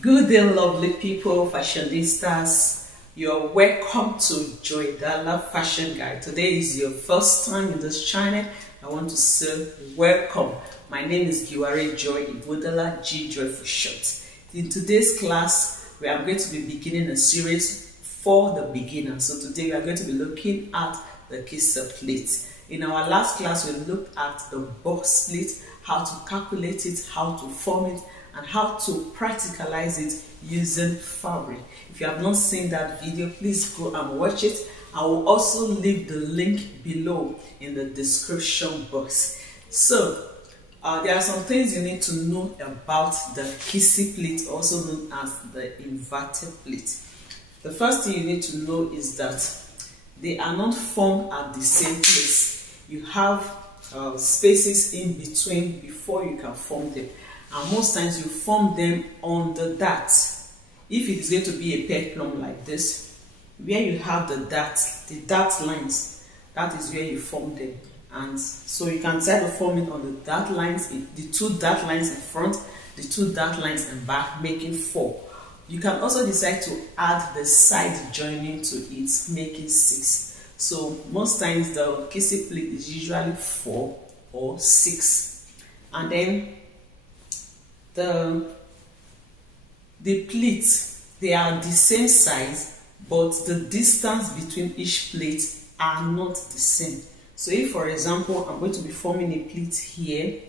Good day, lovely people, fashionistas. You're welcome to Joy Dala Fashion Guide. Today is your first time in this channel. I want to say welcome. My name is Giwari Joy Ibodala, G Joy for short. In today's class, we are going to be beginning a series for the beginner. So today we are going to be looking at the kisser pleat. In our last class, we looked at the box pleat, how to calculate it, how to form it, and how to practicalize it using fabric. If you have not seen that video, please go and watch it. I will also leave the link below in the description box. So there are some things you need to know about the kissy pleat, also known as the inverted pleat. The first thing you need to know is that they are not formed at the same place. You have spaces in between before you can form them. And most times you form them on the dart. If it is going to be a peplum like this, where you have the dart lines, that is where you form them. And so you can decide to form it on the dart lines, the two dart lines in front, the two dart lines in back, making 4. You can also decide to add the side joining to it, making 6. So most times the kissy pleat is usually 4 or 6. And then the pleats, they are the same size, but the distance between each plate are not the same. So if, for example, I'm going to be forming a pleat here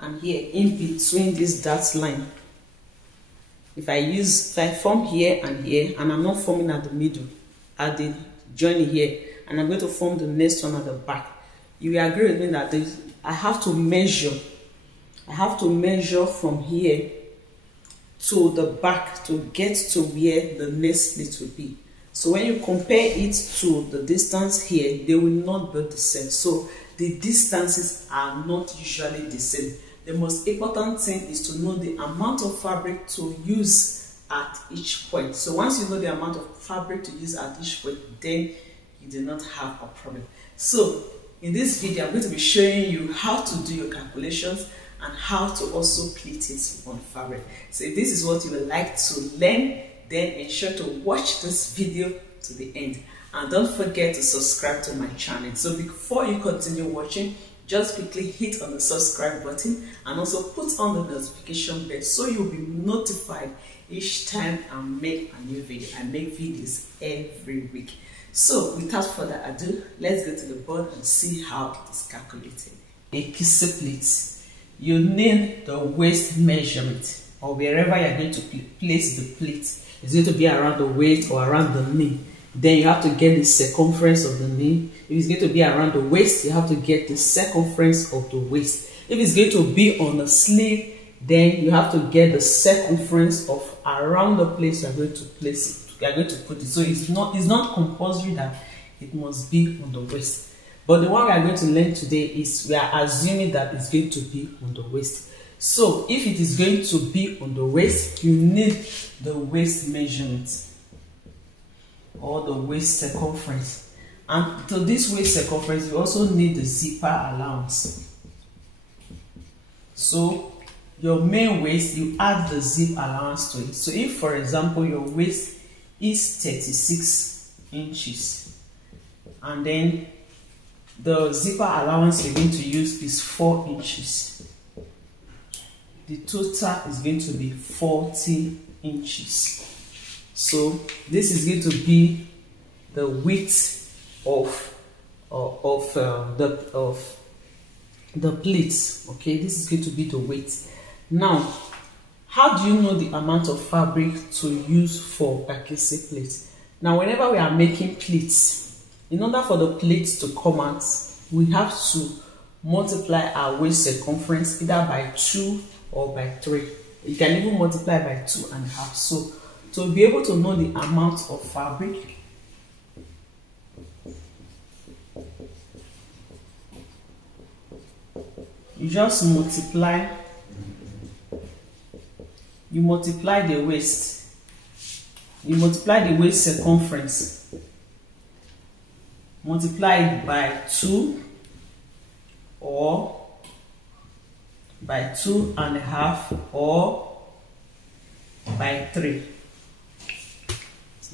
and here, in between this dart line, if I form here and here, and I'm not forming at the middle, at the joining here, and I'm going to form the next one at the back, you will agree with me that I have to measure from here to the back to get to where the next plate will be. So when you compare it to the distance here, they will not be the same. So the distances are not usually the same. The most important thing is to know the amount of fabric to use at each point. So once you know the amount of fabric to use at each point, then you do not have a problem. So in this video, I'm going to be showing you how to do your calculations and how to also pleat it on fabric. So if this is what you would like to learn, then ensure to watch this video to the end. And don't forget to subscribe to my channel. So before you continue watching, just quickly hit on the subscribe button and also put on the notification bell so you'll be notified each time I make a new video. I make videos every week. So without further ado, let's go to the board and see how it is calculated. A kissy pleat. You need the waist measurement, or wherever you're going to place the pleat. It's going to be around the waist or around the knee. Then you have to get the circumference of the knee. If it's going to be around the waist, you have to get the circumference of the waist. If it's going to be on the sleeve, then you have to get the circumference of around the place you're going to place it. You're going to put it. So it's not compulsory that it must be on the waist. But the one we are going to learn today is we are assuming that it's going to be on the waist. So if it is going to be on the waist, you need the waist measurement or the waist circumference. And to this waist circumference, you also need the zipper allowance. So your main waist, you add the zip allowance to it. So if, for example, your waist is 36 inches and then the zipper allowance you're going to use is 4 inches. The total is going to be 40 inches. So this is going to be the width of the pleats. Okay, this is going to be the width. Now, how do you know the amount of fabric to use for a kissy pleat? Now, whenever we are making pleats, in order for the pleats to come out, we have to multiply our waist circumference either by 2 or by 3. You can even multiply by 2.5. So to be able to know the amount of fabric, you just multiply. You multiply the waist. You multiply the waist circumference. Multiply it by 2 or by 2.5 or by 3,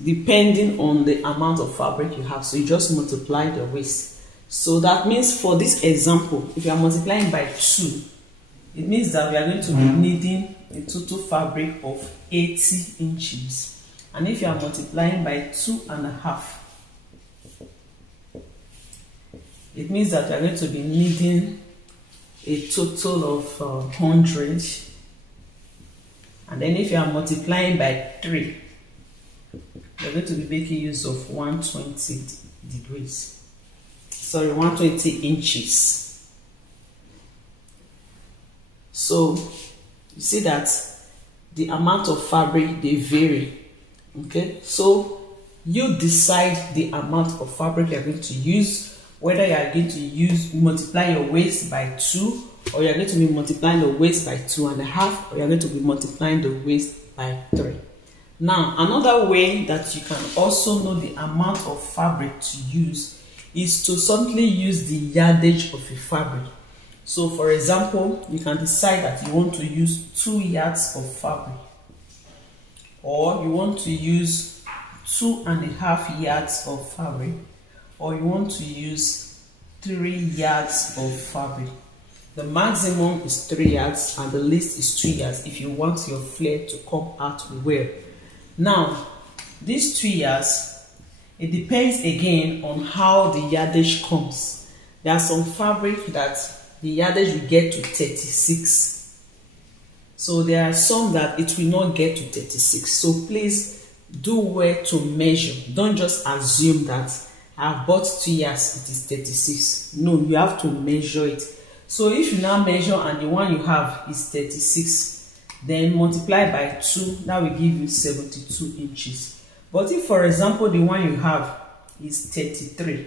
depending on the amount of fabric you have. So you just multiply the waist. So that means for this example, if you are multiplying by 2, it means that we are going to be needing a total fabric of 80 inches. And if you are multiplying by 2.5, it means that we are going to be needing a total of 100. And then if you are multiplying by 3, you're going to be making use of 120 degrees. Sorry, 120 inches. So you see that the amount of fabric, they vary. Okay, so you decide the amount of fabric you're going to use, whether you are going to multiply your waist by 2, or you're going to be multiplying the waist by 2.5, or you're going to be multiplying the waist by 3. Now, another way that you can also know the amount of fabric to use is to simply use the yardage of a fabric. So, for example, you can decide that you want to use 2 yards of fabric, or you want to use 2.5 yards of fabric, or you want to use 3 yards of fabric. The maximum is 3 yards and the least is 2 yards if you want your flare to come out well. Now, these 2 yards, it depends again on how the yardage comes. There are some fabric that the yardage will get to 36. So there are some that it will not get to 36. So please do well to measure. Don't just assume that I've bought 2 yards, it is 36. No, you have to measure it. So if you now measure and the one you have is 36, then multiply by 2, that will give you 72 inches. But if, for example, the one you have is 33,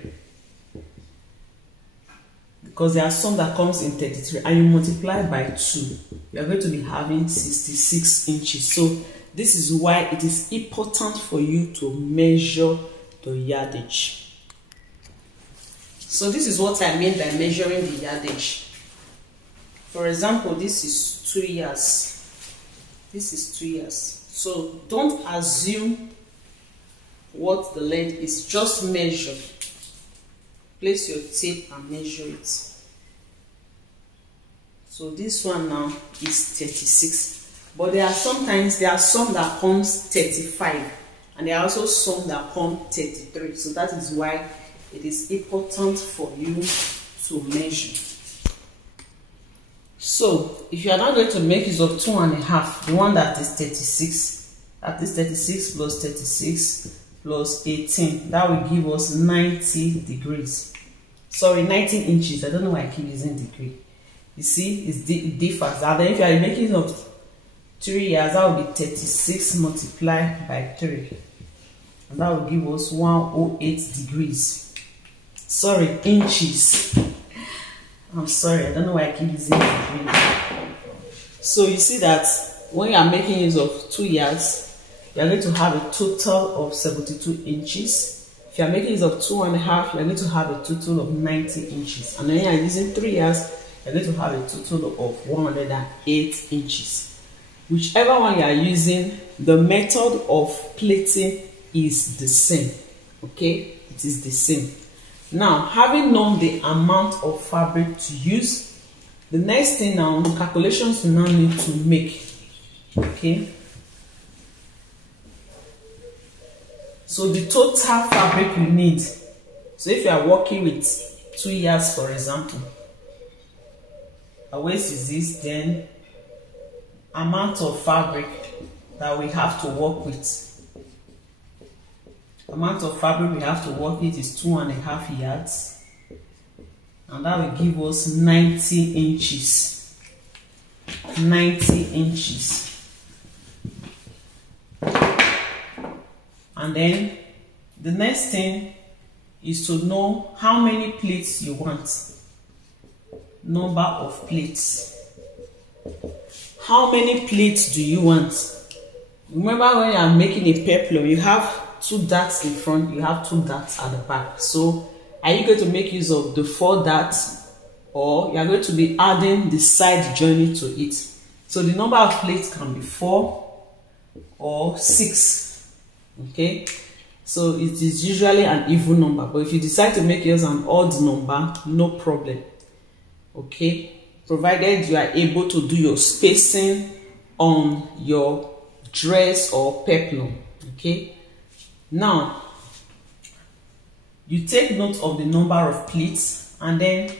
because there are some that comes in 33, and you multiply by 2, you are going to be having 66 inches. So this is why it is important for you to measure the yardage. So this is what I mean by measuring the yardage. For example, this is 2 yards. This is 2 yards. So don't assume what the length is, just measure. Place your tape and measure it. So this one now is 36, but there are some that comes 35, and there are also some that come 33. So that is why it is important for you to measure. So if you are not going to make use of 2.5, the one that is 36, that is 36 plus 36 plus 18, that will give us 90 degrees. Sorry, 19 inches. I don't know why I keep using degree. You see, it differs. And then if you are making use of 3 years, that will be 36 multiplied by 3. And that will give us 108 degrees. Sorry, inches. I'm sorry, I don't know why I keep using degree. So you see that when you are making use of 2 yards, you are going to have a total of 72 inches. If you are making use of 2.5, you are going to have a total of 90 inches. And then you are using 3 yards, you are going to have a total of 108 inches. Whichever one you are using, the method of plating is the same. Okay, it is the same. Now, having known the amount of fabric to use, the next thing now, the calculations you now need to make. Okay. So the total fabric you need. So if you are working with 2 yards, for example, our waist is this, then amount of fabric that we have to work with. Amount of fabric we have to work with is 2.5 yards, and that will give us 90 inches. 90 inches. And then the next thing is to know how many pleats you want. Number of pleats. How many pleats do you want? Remember, when you are making a peplum, you have 2 darts in front, you have 2 darts at the back. So are you going to make use of the 4 darts, or you are going to be adding the side joining to it? So the number of pleats can be 4, or 6. Okay, so it is usually an even number, but if you decide to make yours an odd number, no problem. Okay, provided you are able to do your spacing on your dress or peplum. Okay, now you take note of the number of pleats, and then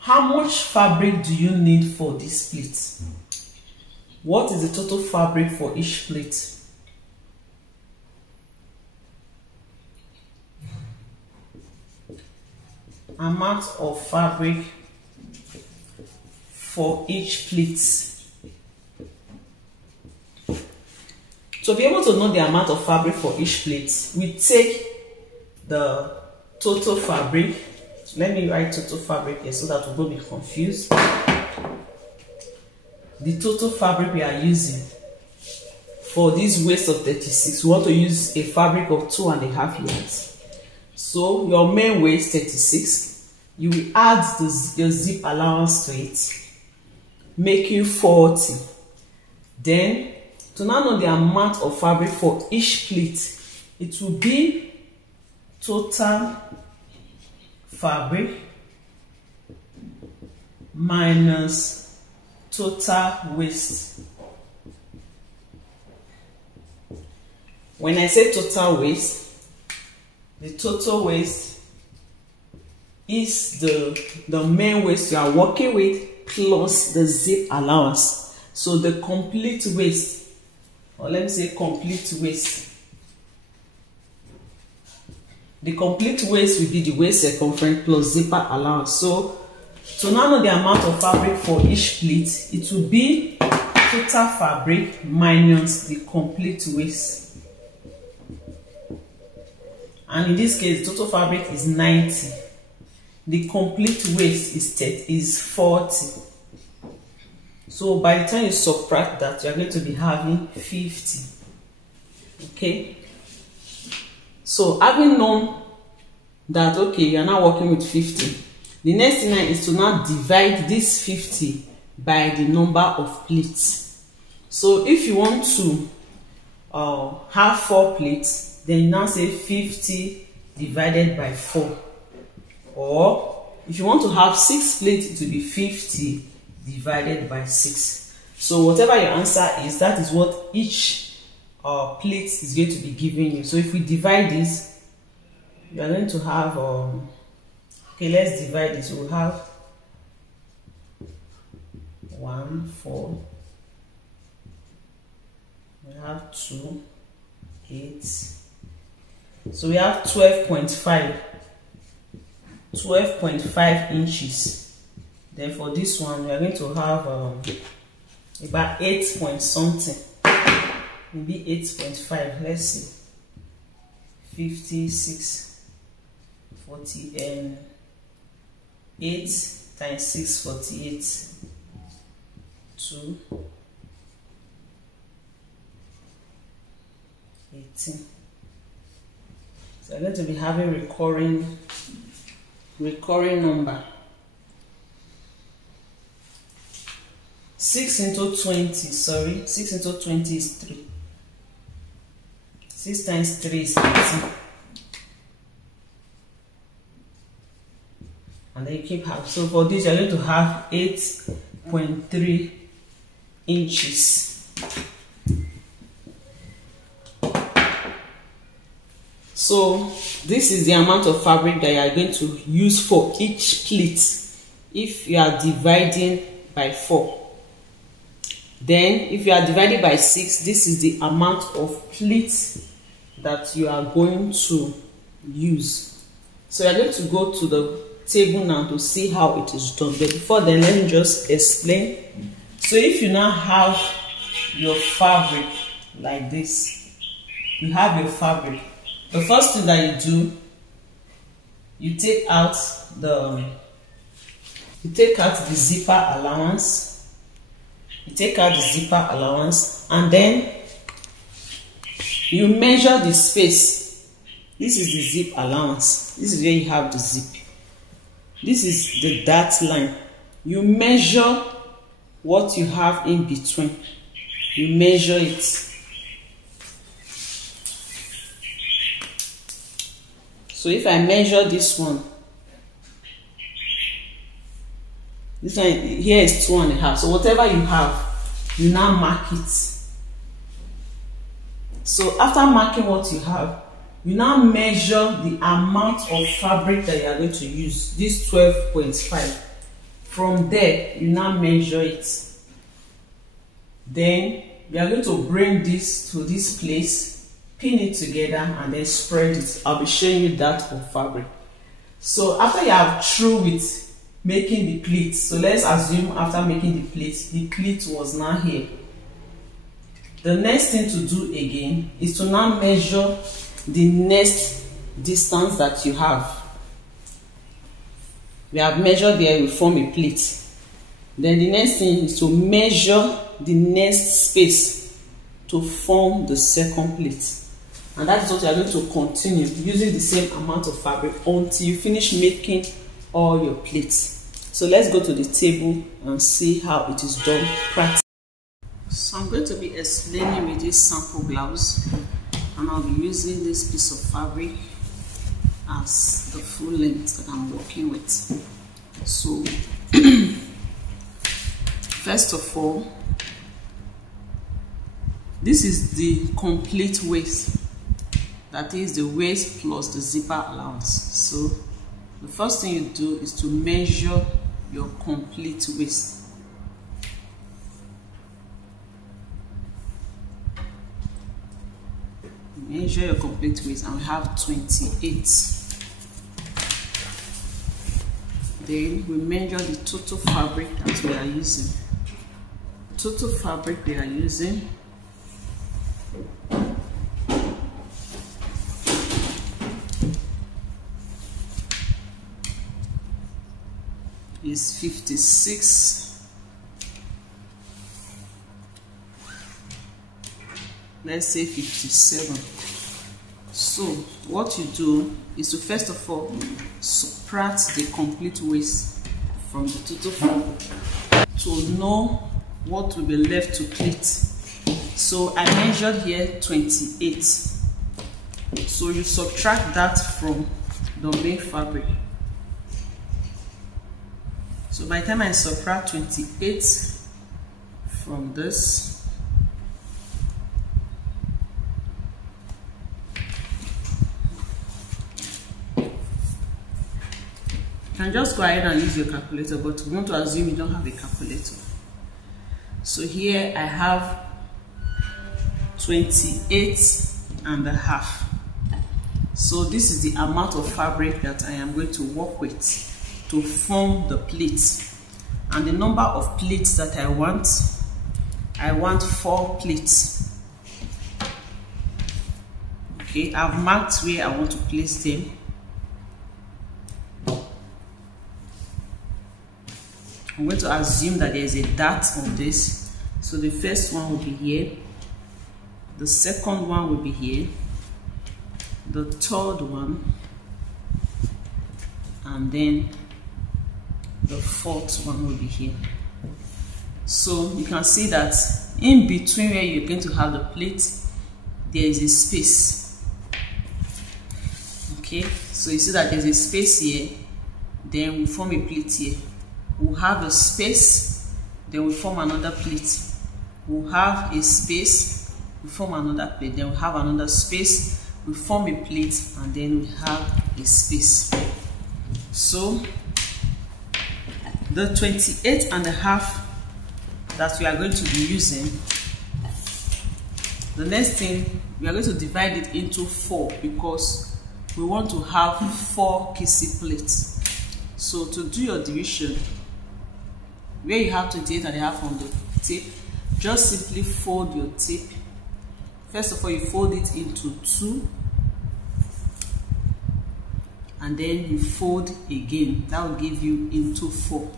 how much fabric do you need for this pleat? What is the total fabric for each pleat? Amount of fabric for each pleat. To be able to know the amount of fabric for each pleat, we take the total fabric. Let me write total fabric here so that we won't be confused. The total fabric we are using for this waist of 36, we want to use a fabric of 2.5 yards. So your main waist 36, you will add your zip allowance to it, making 40. Then to now know the amount of fabric for each pleat, it will be total fabric minus total waist. When I say total waist, the total waist is the main waist you are working with plus the zip allowance. So the complete waist, or let me say complete waist. The complete waist will be the waist circumference plus zipper allowance. So to now know the amount of fabric for each pleat, it will be total fabric minus the complete waist. And in this case, total fabric is 90. The complete waist is 40. So by the time you subtract that, you are going to be having 50. Okay. So having known that, okay, you are now working with 50, the next thing is to now divide this 50 by the number of pleats. So if you want to have 4 pleats, then you now say 50 divided by 4. Or if you want to have 6 pleats, it will be 50 divided by 6. So whatever your answer is, that is what each plate is going to be giving you. So if we divide this, you are going to have okay, let's divide this. We'll have 1, 4. We have 2, 8. So we have 12.5 inches. Then for this one, we are going to have about 8 point something. Maybe 8.5. Let's see. 56, 40, and 8 times 6, 48. 2, 18. So I'm going to be having recurring number. 6 into 20, sorry, 6 into 20 is 3. 6 times 3 is 18. And then you keep half. So for this, you're going to have 8.3 inches. So this is the amount of fabric that you are going to use for each pleat if you are dividing by 4. Then if you are dividing by 6, this is the amount of pleats that you are going to use. So you are going to go to the table now to see how it is done. But before then, let me just explain. So if you now have your fabric like this, you have your fabric. The first thing that you do, you take out the zipper allowance. You take out the zipper allowance, and then you measure the space. This is the zip allowance. This is where you have the zip. This is the dot line. You measure what you have in between. You measure it. So if I measure this one here is 2.5. So whatever you have, you now mark it. So after marking what you have, you now measure the amount of fabric that you are going to use, this 12.5. From there, you now measure it. Then we are going to bring this to this place, pin it together, and then spread it. I'll be showing you that for fabric. So after you are through with making the pleat, so let's assume after making the pleat was now here. The next thing to do again is to now measure the next distance that you have. We have measured there, we form a pleat. Then the next thing is to measure the next space to form the second pleat. And that's what you are going to continue using the same amount of fabric until you finish making all your pleats. So let's go to the table and see how it is done practically. So I'm going to be explaining with this sample blouse, and I'll be using this piece of fabric as the full length that I'm working with. So first of all, this is the complete waist, that is the waist plus the zipper allowance. So the first thing you do is to measure your complete waist. Measure your complete waist, and we have 28. Then we measure the total fabric that we are using. Total fabric we are using is 56. Let's say 57. So what you do is to first of all subtract the complete waist from the total fabric to know what will be left to pleat. So I measured here 28. So you subtract that from the main fabric. So by the time I subtract 28 from this, you can just go ahead and use your calculator, but we want to assume you don't have a calculator. So here I have 28.5. So this is the amount of fabric that I am going to work with to form the pleat. And the number of pleats that I want 4 pleats. Okay, I've marked where I want to place them. I'm going to assume that there is a dot on this. So the first one will be here, the second one will be here, the third one, and then the fourth one will be here. So you can see that in between where you're going to have the pleat, there is a space. Okay, so you see that there's a space here, then we form a pleat here. We'll have a space, then we form another pleat. We'll have a space, we form another pleat, then we have another space, we form a pleat, and then we have a space. So the 28.5 that we are going to be using, the next thing, we are going to divide it into 4 because we want to have 4 kissy pleats. So to do your division, where you have 28.5 on the tape, just simply fold your tape. First of all, you fold it into 2, and then you fold again. That will give you into 4.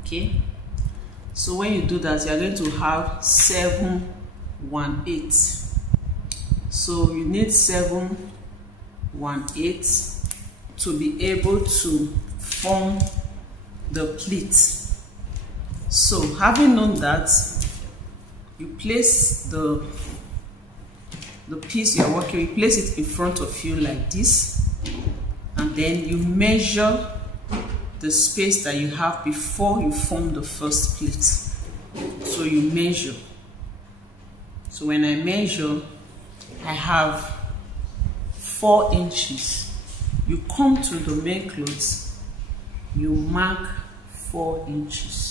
Okay, so when you do that, you are going to have 7/1/8. So you need 7/1/8 to be able to form the pleat. So having known that, you place the the piece you're working, you place it in front of you like this, and then you measure the space that you have before you form the first pleat. So you measure. So when I measure, I have 4 inches. You come to the main clothes, you mark 4 inches.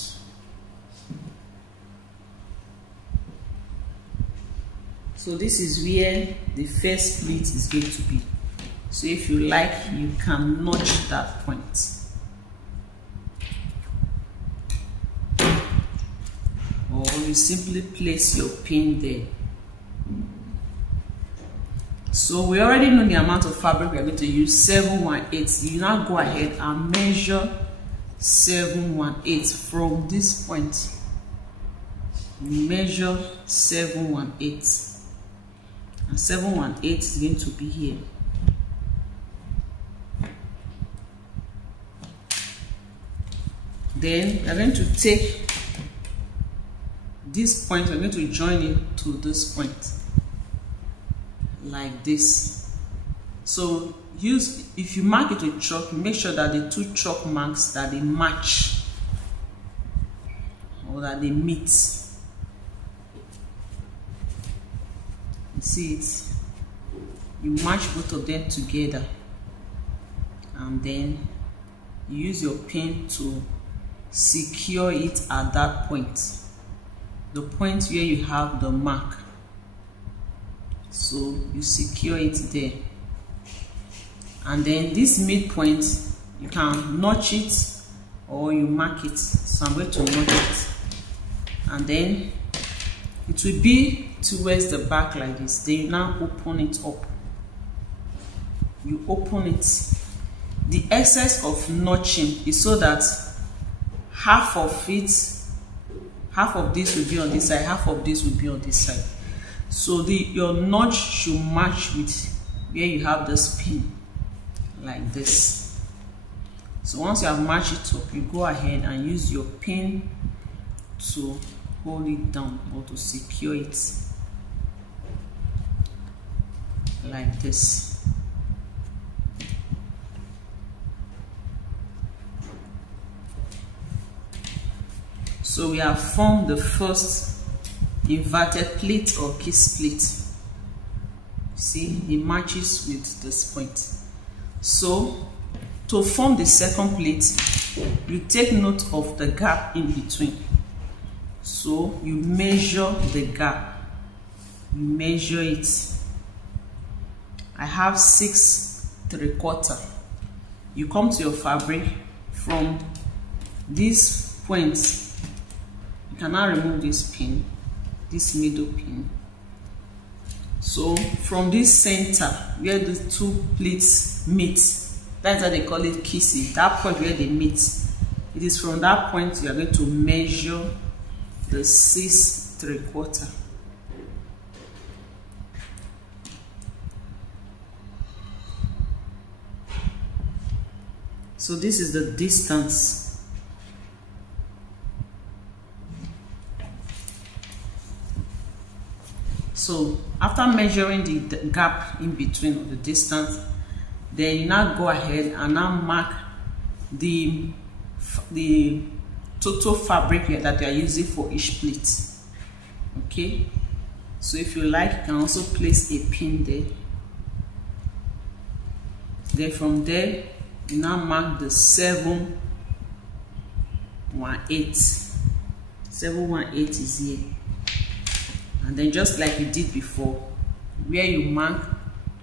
So this is where the first pleat is going to be. So if you like, you can notch that point. Or you simply place your pin there. So we already know the amount of fabric we are going to use, 7/1/8. You now go ahead and measure 7/1/8 from this point. You measure 7/1/8. And 7/1/8 is going to be here. Then we're going to take this point, we're going to join it to this point like this. So if you mark it with chalk, make sure that the 2 chalk marks that they match or that they meet. You see it? You match both of them together, and then you use your pin to secure it at that point, the point where you have the mark. So you secure it there, and then this midpoint, you can notch it or you mark it. So I'm going to notch it, and then it will be towards the back like this. Then you now open it up. You open it. The excess of notching is so that half of this will be on this side, half of this will be on this side. So your notch should match with where you have this pin like this. So once you have matched it up, you go ahead and use your pin to hold it down or to secure it like this. So we have formed the first inverted pleat or kiss pleat. See, it matches with this point. So to form the second pleat, you take note of the gap in between. So you measure the gap. You measure it. I have 6 3/4. You come to your fabric from this point. You can now remove this pin, this middle pin. So from this center where the 2 pleats meet, that's why they call it kissing, that point where they meet, it is from that point you are going to measure the 6 3/4. So this is the distance. So after measuring the gap in between, or the distance, then you now go ahead and now mark the total fabric that you are using for each pleat. Okay, so if you like, you can also place a pin there. Then from there, you now mark the 7/1/8. 7/1/8 is here. And then just like you did before, where you mark,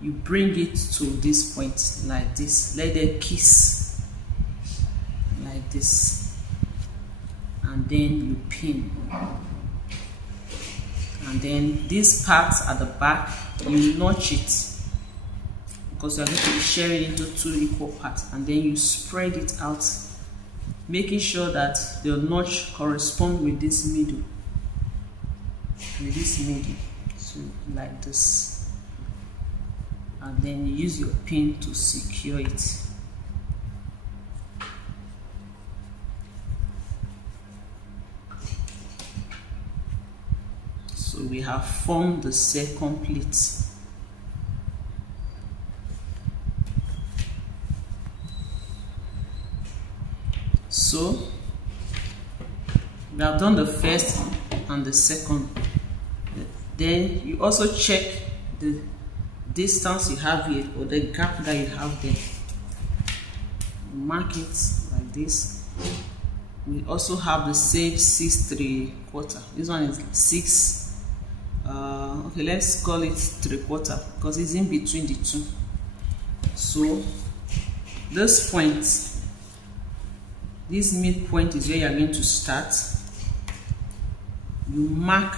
you bring it to this point like this. Let them kiss like this, and then you pin. And then this part at the back, you notch it, because you are going to be sharing it into 2 equal parts, and then you spread it out, making sure that the notch corresponds with this middle. So like this, and then you use your pin to secure it. So we have formed the second pleat. So we have done the first and the second. Then you also check the distance you have here, or the gap that you have there. Mark it like this. We also have the same 6 3/4. This one is 6. Okay, let's call it 3/4 because it's in between the two. So this point, this midpoint is where you are going to start. You mark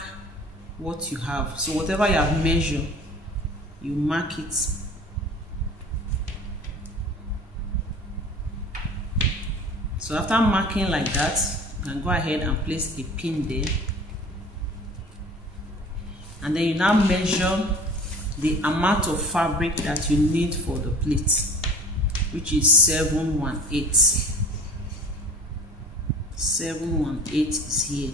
what you have. So whatever you have measured, you mark it. So after marking like that, you can go ahead and place a pin there. And then you now measure the amount of fabric that you need for the pleat, which is 718. 718 is here.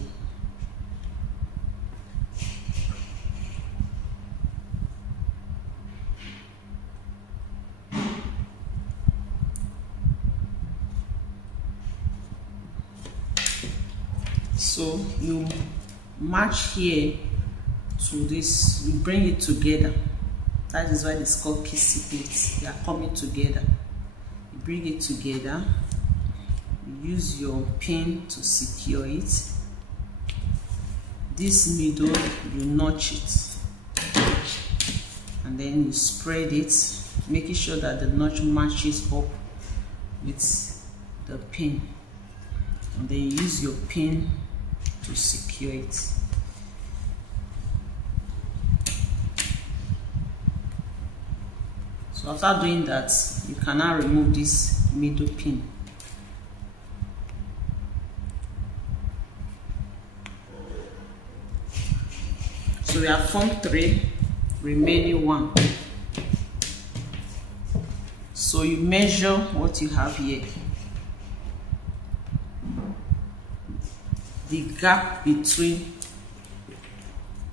So you match here to this, you bring it together. That is why it's called kissy pleats. They are coming together. You bring it together, you use your pin to secure it. This middle, you notch it, and then you spread it, making sure that the notch matches up with the pin, and then you use your pin to secure it. So after doing that, you can now remove this middle pin. So we have formed 3, remaining 1. So you measure what you have here. The gap between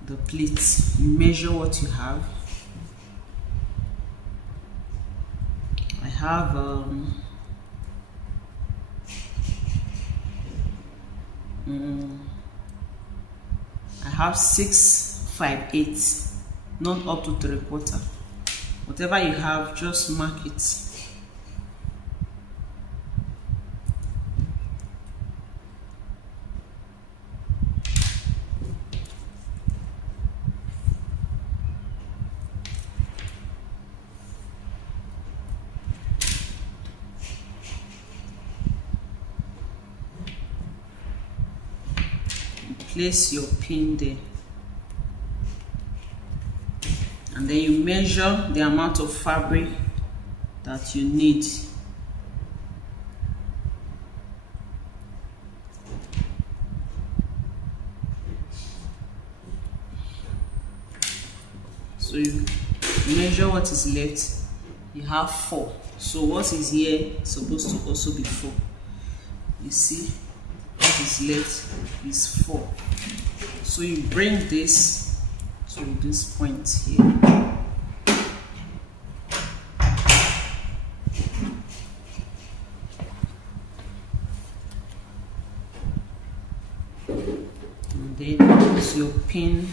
the pleats, you measure what you have. I have 658, not up to 3/4. Whatever you have, just mark it. Place your pin there, and then you measure the amount of fabric that you need. So you measure what is left. You have 4. So what is here is supposed to also be 4. You see, what is left is 4. So you bring this to this point here. And then use your pin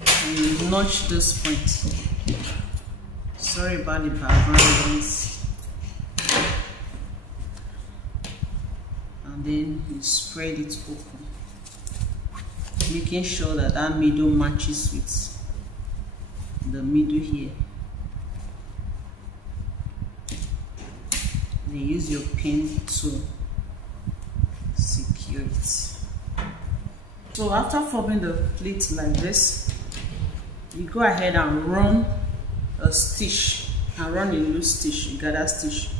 and you notch this point. Sorry about the background noise. And then you spread it open, making sure that that middle matches with the middle here. Then use your pin to secure it. So after forming the pleat like this, you go ahead and run a stitch, and run a loose stitch, a gather stitch.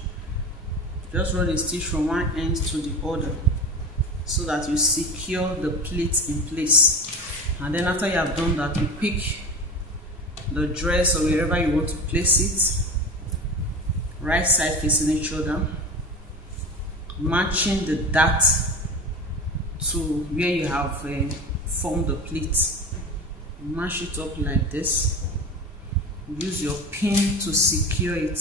Just run a stitch from one end to the other so that you secure the pleat in place. And then after you have done that, you pick the dress or wherever you want to place it, right side facing each other, matching the dart to where you have formed the pleat. Mash it up like this. Use your pin to secure it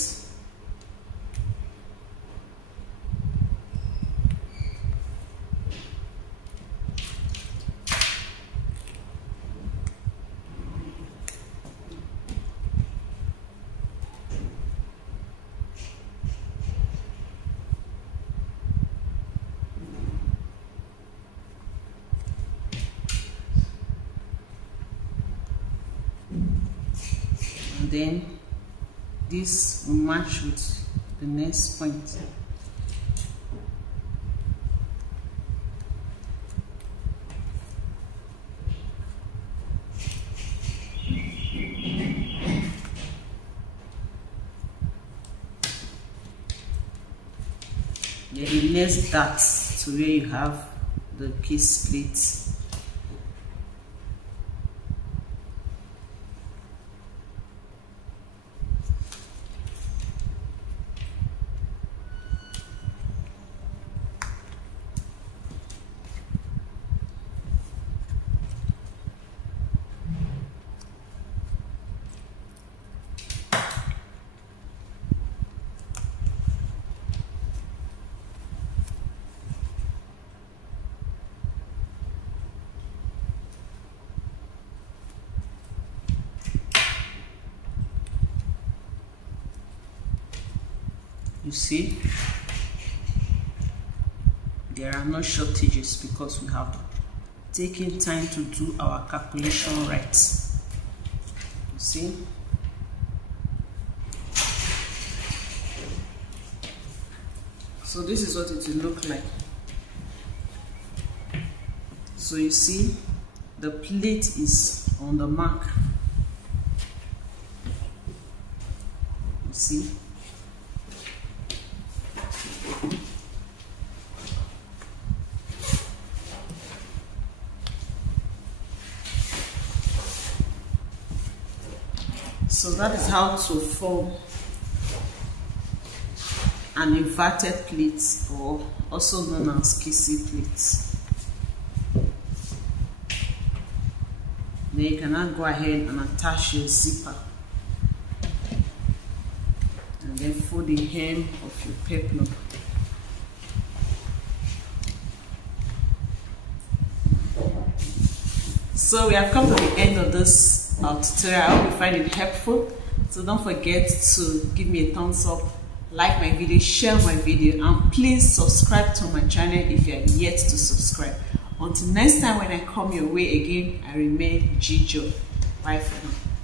then this will match with the next point. Then the next dart to where you have the kiss pleat. You see, there are no shortages because we have taken time to do our calculation right. You see? So this is what it will look like. So you see, the pleat is on the mark. You see? So that is how to form an inverted pleat, or also known as kissy pleat. Then you can now go ahead and attach your zipper and then fold the hem of your peplum. So we have come to the end of this tutorial. I hope you find it helpful. So don't forget to give me a thumbs up, like my video, share my video, and please subscribe to my channel if you are yet to subscribe. Until next time when I come your way again, I remain Jijo. Bye for now.